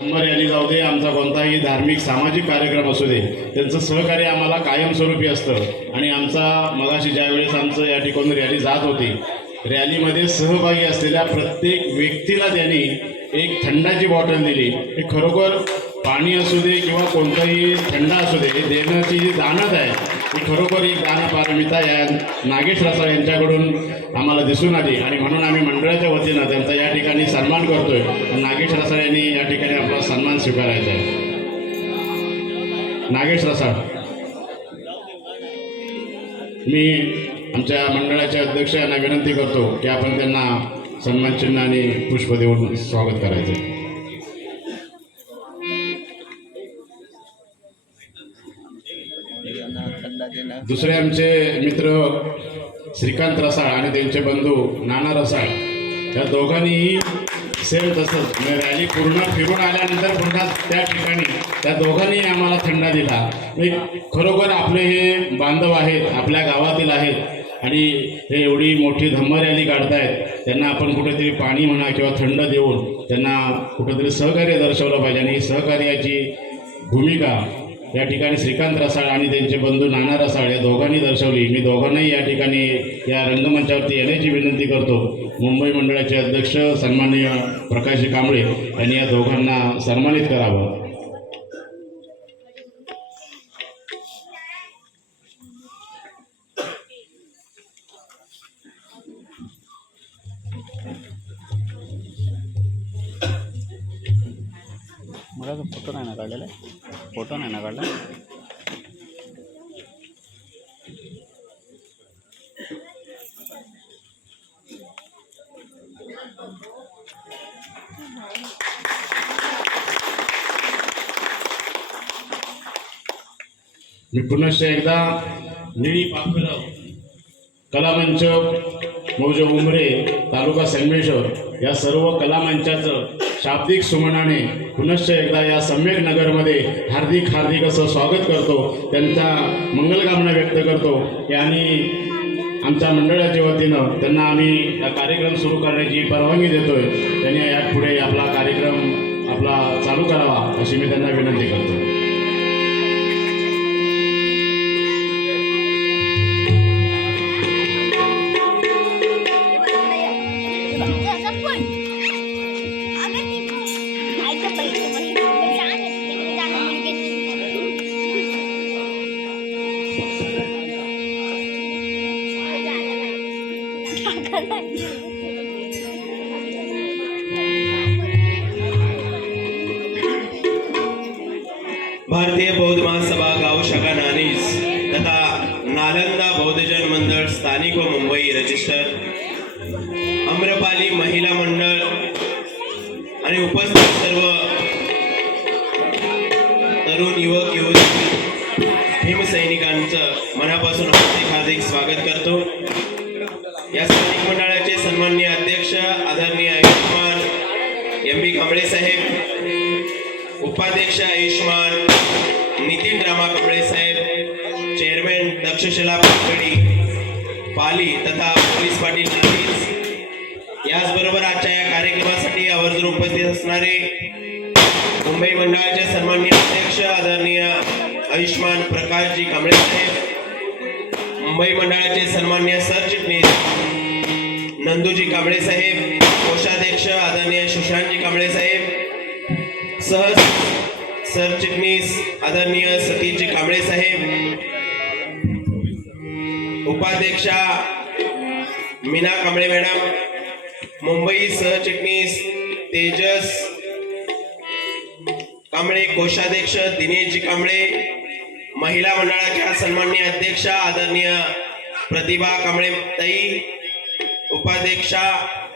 शंभर रॅली जाऊ दे आमचा कोणताही धार्मिक सामाजिक कार्यक्रम असू दे त्यांचं सहकार्य आम्हाला कायमस्वरूपी असतं. आणि आमचा मगाशी ज्यावेळेस आमचं या ठिकाणी रॅली जात होती रॅलीमध्ये सहभागी असलेल्या प्रत्येक व्यक्तीला त्यांनी एक थंडाची बॉटल दिली. हे खरोखर पाणी असू दे किंवा कोणताही थंड असू दे हे देण्याची जी जाणत आहे ही खरोखर एक या नागेश रसाळ यांच्याकडून आम्हाला दिसून आली. आणि म्हणून आम्ही मंडळाच्या वतीनं त्यांचा या ठिकाणी सन्मान करतोय. नागेश रसाळ यांनी या ठिकाणी आपला सन्मान स्वीकारायचा आहे. नागेश रसाळ. मी आमच्या मंडळाच्या अध्यक्ष यांना विनंती करतो की आपण त्यांना सन्मान चिन्ह आणि पुष्प देऊन स्वागत करायचं दुसरे आमचे मित्र श्रीकांत रसाळ आणि त्यांचे बंधू नाना रसाळ या दोघांनीही सेम तसंच म्हणजे रॅली पूर्ण फिरून आल्यानंतर पुन्हा त्या ठिकाणी त्या दोघांनीही आम्हाला थंडा दिला. म्हणजे खरोखर आपले हे बांधव आहेत आपल्या गावातील आहेत आणि हे एवढी मोठी धम्म रॅली काढतायत त्यांना आपण कुठेतरी पाणी म्हणा किंवा थंड देऊन त्यांना कुठेतरी सहकार्य दर्शवलं पाहिजे. आणि सहकार्याची भूमिका या ठिकाणी श्रीकांत रसाळ आणि त्यांचे बंधू नाना रसाळ या दोघांनी दर्शवली. मी दोघांनाही या ठिकाणी या रंगमंचावरती येण्याची विनंती करतो. मुंबई मंडळाचे अध्यक्ष सन्माननीय प्रकाश कांबळे यांनी या दोघांना सन्मानित करावं. मला फोटो नाही ना काढलेला फोटो नाही ना काढला मी पुनश्च एकदा निळी पाखरं कलामंच मौज उमरे तालुका संगमेश्वर या सर्व कलामंचाचं शाब्दिक सुमनाने पुनश्च एकदा या सम्यक नगरमध्ये हार्दिक हार्दिक असं स्वागत करतो. त्यांचा मंगलकामना व्यक्त करतो. आणि आमच्या मंडळाच्या वतीनं त्यांना आम्ही हा कार्यक्रम सुरू करण्याची परवानगी देतोय. त्यांनी यापुढे आपला कार्यक्रम आपला चालू करावा अशी मी त्यांना विनंती करतो. Point. दक्षशिला पाटकडी पाली तथा पोलीस पाटील याचबरोबर आजच्या या कार्यक्रमासाठी आवर्जून उपस्थित असणारे मुंबई मंडळाचे सन्माननीय अध्यक्ष आदरणीय आयुष्मान प्रकाशजी कांबळे साहेब मुंबई मंडळाचे सन्माननीय सरचिटणीस नंदूजी कांबळे साहेब कोषाध्यक्ष आदरणीय सुशांतजी कांबळे साहेब सह सरचिटणीस आदरणीय सतीशजी कांबळे साहेब उपाध्यक्षा मीना कांबळे मॅडम मुंबई सहचिटणीस तेजस कांबळे कोषाध्यक्ष दिनेशजी कांबळे महिला मंडळाच्या सन्माननीय अध्यक्षा आदरणीय प्रतिभा कांबळे ताई उपाध्यक्षा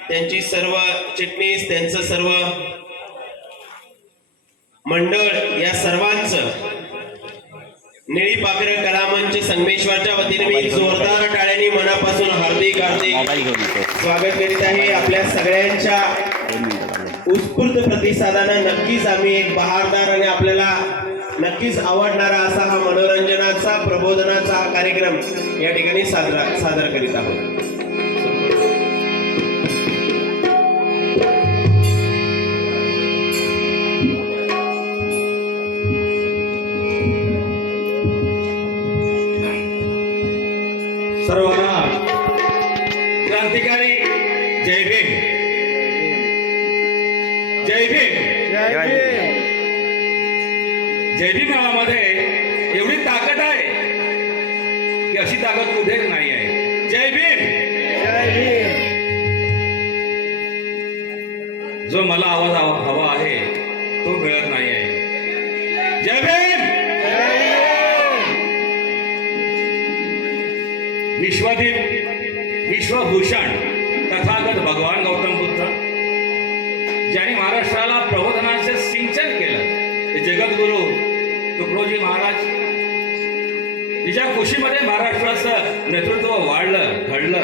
त्यांची सर्व चिटणीस त्यांचं सर्व मंडळ या सर्वांचं निळी पाखर कलामंच संगमेश्वरच्या वतीने मी जोरदार टाळ्यांनी मनापासून हार्दिक हार्दिक स्वागत करीत आहे आपल्या सगळ्यांच्या उत्स्फूर्त प्रतिसादानं. नक्कीच आम्ही एक बहारदार आणि आपल्याला नक्कीच आवडणारा असा हा मनोरंजनाचा प्रबोधनाचा हा कार्यक्रम या ठिकाणी साजरा सादर करीत आहोत. ताकद कुठेच नाही आहे. जय भीम. जो मला आवाज हवा हवा आहे तो मिळत नाही आहे. जय भीम. विश्वदीप विश्वभूषण तथागत भगवान गौतम बुद्ध ज्यांनी महाराष्ट्राला प्रबोधनाचे सिंचन केलं. ते जगद्गुरु तुकडोजी महाराज तिच्या खुशीमध्ये महाराष्ट्राचं नेतृत्व वाढलं घडलं.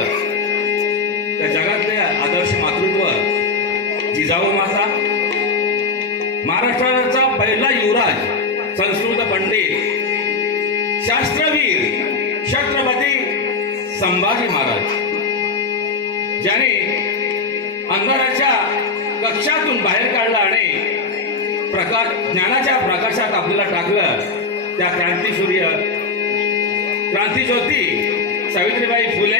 त्या जगातले आदर्श मातृत्व जिजाऊ माता. महाराष्ट्राचा पहिला युवराज संस्कृत पंडित शास्त्रवीर छत्रपती संभाजी महाराज. ज्याने अंधाराच्या कक्षातून बाहेर काढलं आणि प्रकाश ज्ञानाच्या प्रकाशात आपल्याला टाकलं त्या क्रांती सूर्य क्रांतीज्योती सावित्रीबाई फुले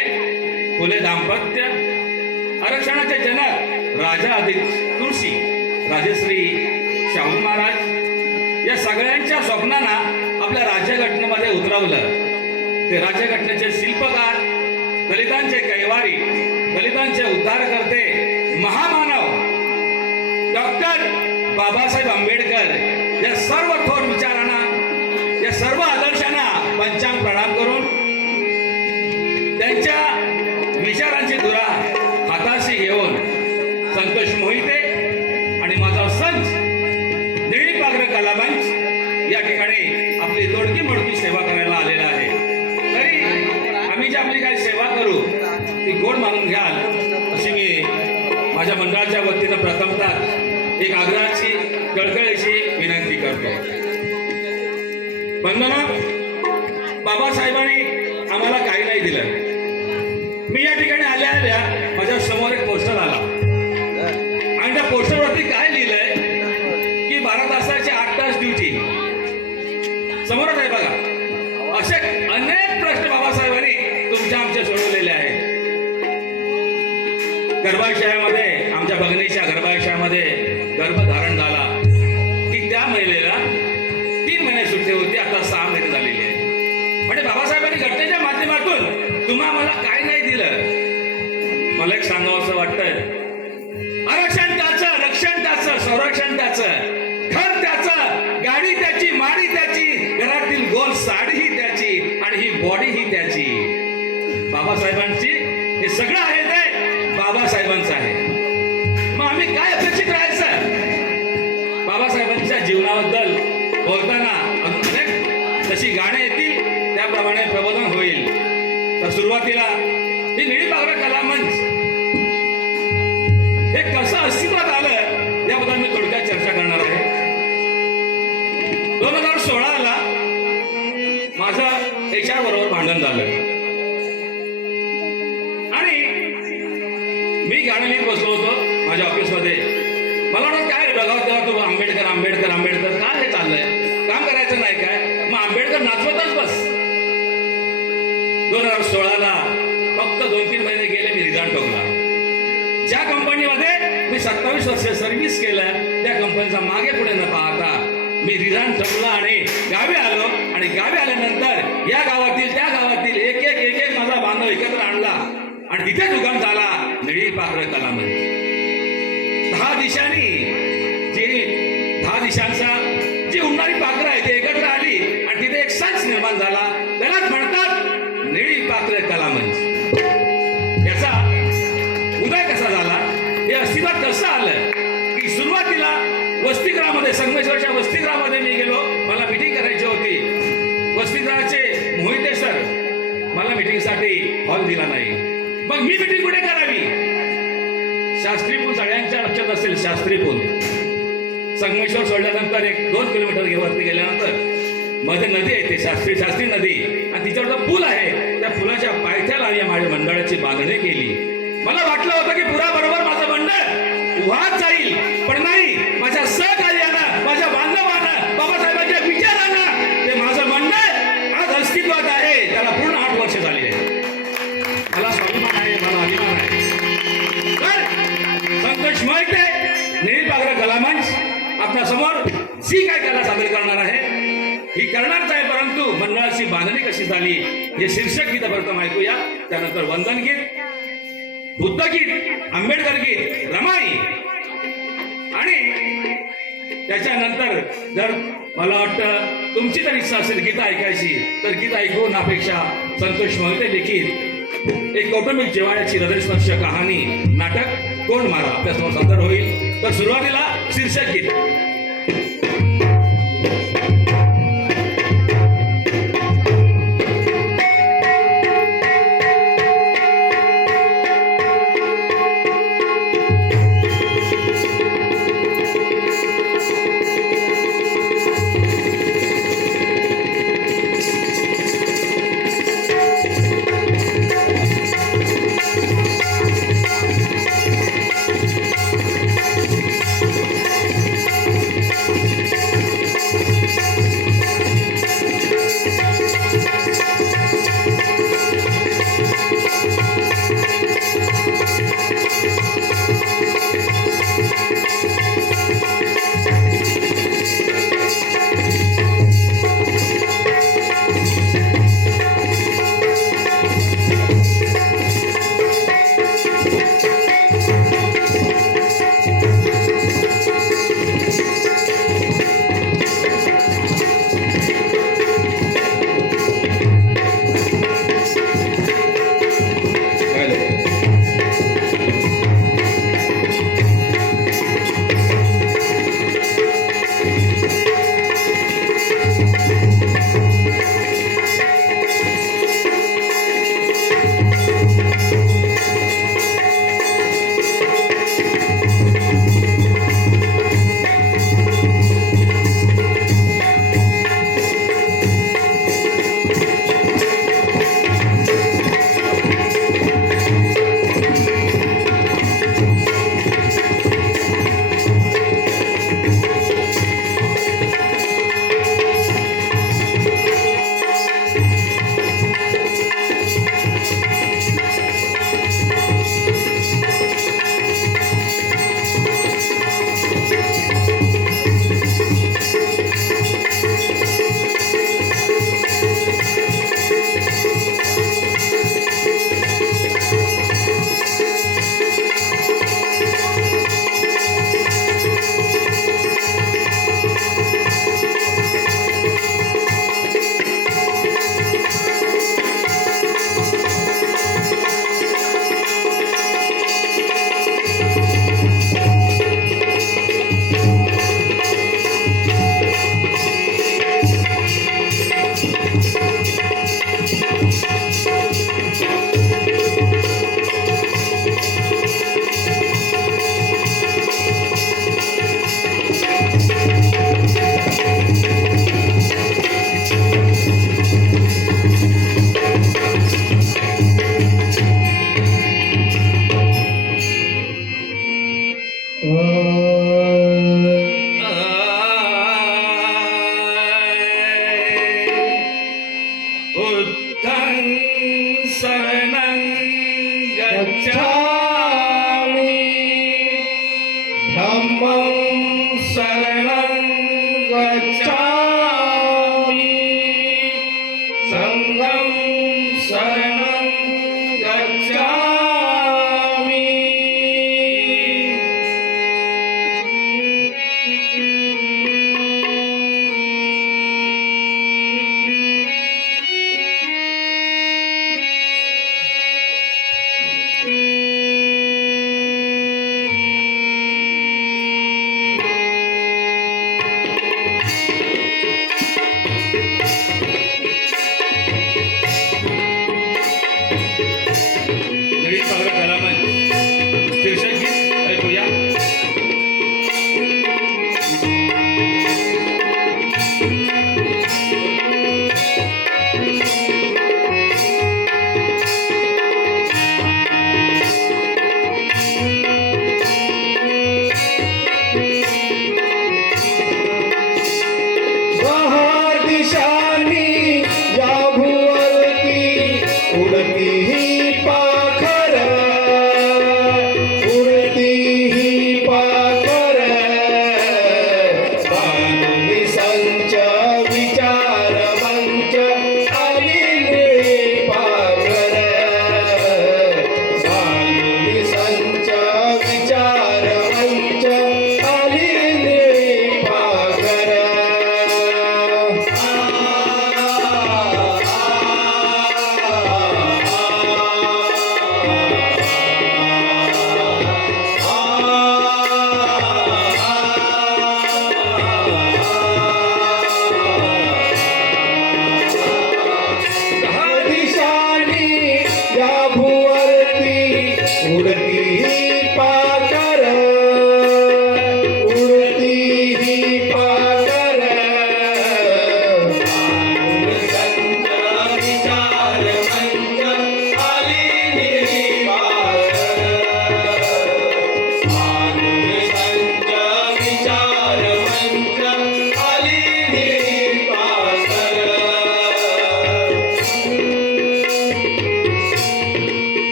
फुले दाम्पत्य आरक्षणाचे जनक राजा आदित्य तुळशी राजश्री शाहू महाराज या सगळ्यांच्या स्वप्नांना आपल्या राज्यघटनेमध्ये उतरवलं. ते राज्यघटनेचे शिल्पकार दलितांचे कैवारी दलितांचे उद्धारकर्ते महामानव डॉक्टर बाबासाहेब आंबेडकर या सर्व थोर विचारांना या सर्व पंचांग प्रणाम करून त्यांच्या विचारांची धुरा हाताशी घेऊन संतोष मोहिते आणि माझा संच निळीपाग्र कलामंच या ठिकाणी आपली दोडकी मोडकी सेवा करायला आलेला आहे. तरी आम्ही जी आपली काही सेवा करू ती गोड मानून घ्याल अशी मी माझ्या मंडळाच्या वतीनं प्रथमतः एक आग्रहाची कळकळीची विनंती करतो. वंदना. बाबासाहेबांनी आम्हाला काही नाही दिलं. मी या ठिकाणी आल्या आल्या माझ्यासमोर एक पोस्टर आला. आणि त्या पोस्टरवरती काय लिहिलंय? की बारा तासाची आठ तास ड्युटी. समोरच आहे बघा. असे अनेक प्रश्न बाबासाहेबांनी तुमच्या आमच्या सोडवलेले आहेत. गर्भाशयामध्ये आमच्या भगनीच्या गर्भाशयामध्ये गर्भधारण झाला. म्हणजे घटनेच्या माध्यमातून तुम्हा मला काय नाही दिलं. मला एक सांगावं असं वाटतंय. आरक्षण त्याचं रक्षण त्याचं संरक्षण त्याचं. घर त्याचं गाडी त्याची माडी त्याची घरातील गोल साडी ही त्याची आणि ही बॉडी ही त्याची. बाबासाहेबांची हे सगळं तर सुरुवातीला हे निळी पावरा कला मंच हे कसं अस्तित्वात आलं याबद्दल मी थोडक्यात चर्चा करणार आहे. दोन हजार सोळाला माझं एच आर बरोबर भांडण झालं. आणि मी गाणं लिहित बसलो होतो माझ्या ऑफिसमध्ये. मला वाटत काय रे बघावं तेव्हा तू आंबेडकर आंबेडकर आंबेडकर काय हे चाललंय? काम करायचं नाही हजार सोळाला फक्त दोन तीन महिने गेले मी रिझाईन टाकला ज्या कंपनीमध्ये मी सत्तावीस वर्ष सर्व्हिस केलं त्या कंपनीचा मागे पुढे न पाहता मी रिझाईन टाकला आणि गावी आलो. आणि गावी आल्यानंतर या गावातील त्या गावातील एक एक एक एक माझा बांधव एकत्र आणला. आणि तिथे दुकान झाला निळी पाखर कलामध्ये दहा दिशांनी जी दहा दिशांचा जी उन्हाळी पाखरं आहे ती एकत्र आली आणि तिथे एक संच निर्माण झाला. निळी पाखरं कलामंच. याचा उदय कसा झाला? हे अस्तित्वात कसं आलं? की सुरुवातीला वसतिगृहामध्ये संगमेश्वरच्या वसतिगृहामध्ये मी गेलो. मला मिटिंग करायची होती. वसतिगृहाचे मोहिते सर मला मिटिंगसाठी हॉल दिला नाही. मग मी मिटिंग कुठे करावी? शास्त्री पूल सगळ्यांच्या लक्षात असेल शास्त्री पूल. संगमेश्वर सोडल्यानंतर एक दोन किलोमीटर वरती गेल्यानंतरमध्ये नदी आहे शास्त्री शास्त्री बांधणे केली. मला वाटलं होतं की पुराबरोबर माझं मंडळ वाहत जाईल. पण नाही माझ्या सहकार्यानं माझ्या बांधवानं बाबासाहेबांच्या विचारानं ते माझं मंडळ आज अस्तित्वात आहे. त्याला पूर्ण आठ वर्ष झाली आहे मला स्वाभिमान आहे मला अभिमान आहे. तर संतोष मोहिते नेहमी पागरा कलामंच आपल्यासमोर जी काय कला सादर करणार आहे ही करणारच आहे परंतु मंडळाची बांधणी कशी झाली? हे शीर्षक गीत प्रथम ऐकूया त्यानंतर वंदन गीत बुद्ध गीत आंबेडकर गीत रमाई. आणि त्याच्यानंतर जर मला वाटतं तुमची जर इच्छा असेल गीत ऐकायची तर गीत ऐकून अपेक्षा संतोष मोहिते देखील एक कौटुंबिक जिवाळ्याची हृदयस्पर्श कहाणी नाटक कोण मारा आपल्यासमोर सादर होईल. तर सुरुवातीला शीर्षक गीत.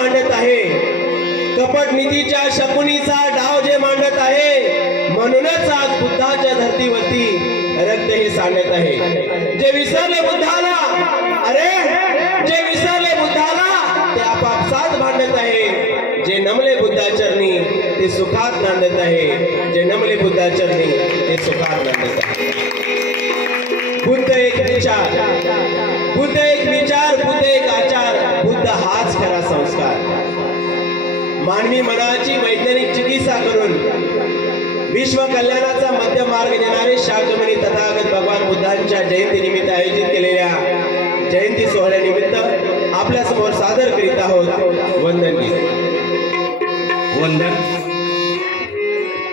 मांडत आहे. कपट नीतीच्या शकुनीचा डाव जे मांडत आहे म्हणूनच आज बुद्धाच्या धर्तीवरती रक्त हे सांडत आहे. जे विसरले बुद्धाला अरे जे विसरले बुद्धाला ते आपापसात भांडत आहे. जे नमले बुद्धाचरणी ते सुखात नांदत आहे. जे नमले बुद्धाचरणी ते सुखात नांदत आहे. मानवी मनाची वैज्ञानिक चिकित्सा करून विश्व कल्याणाचा मध्य मार्ग देणारे शाकमणी तथागत भगवान बुद्धांच्या जयंती निमित्त आयोजित केलेल्या जयंती सोहळ्यानिमित्त आपल्यासमोर सादर करीत आहोत. वंदन गीत. वंदन.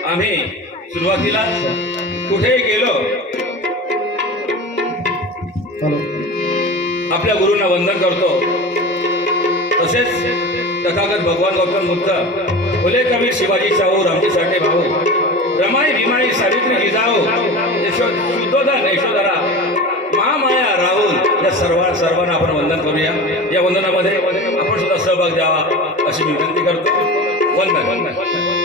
आम्ही सुरुवातीला कुठेही गेलो? आपल्या गुरूंना वंदन करतो. तसेच तथागत भगवान गौतम बुद्ध फुले कवी शिवाजी शाहू रामजी साठे भाऊ रमाई भीमाई सावित्री जिजाऊ यशो शुद्धोधन यशोधरा महामाया राहुल या सर्व सर्वांना आपण वंदन करूया. या वंदनामध्ये आपण सुद्धा सहभाग द्यावा अशी विनंती करतो. वंदन वंदन.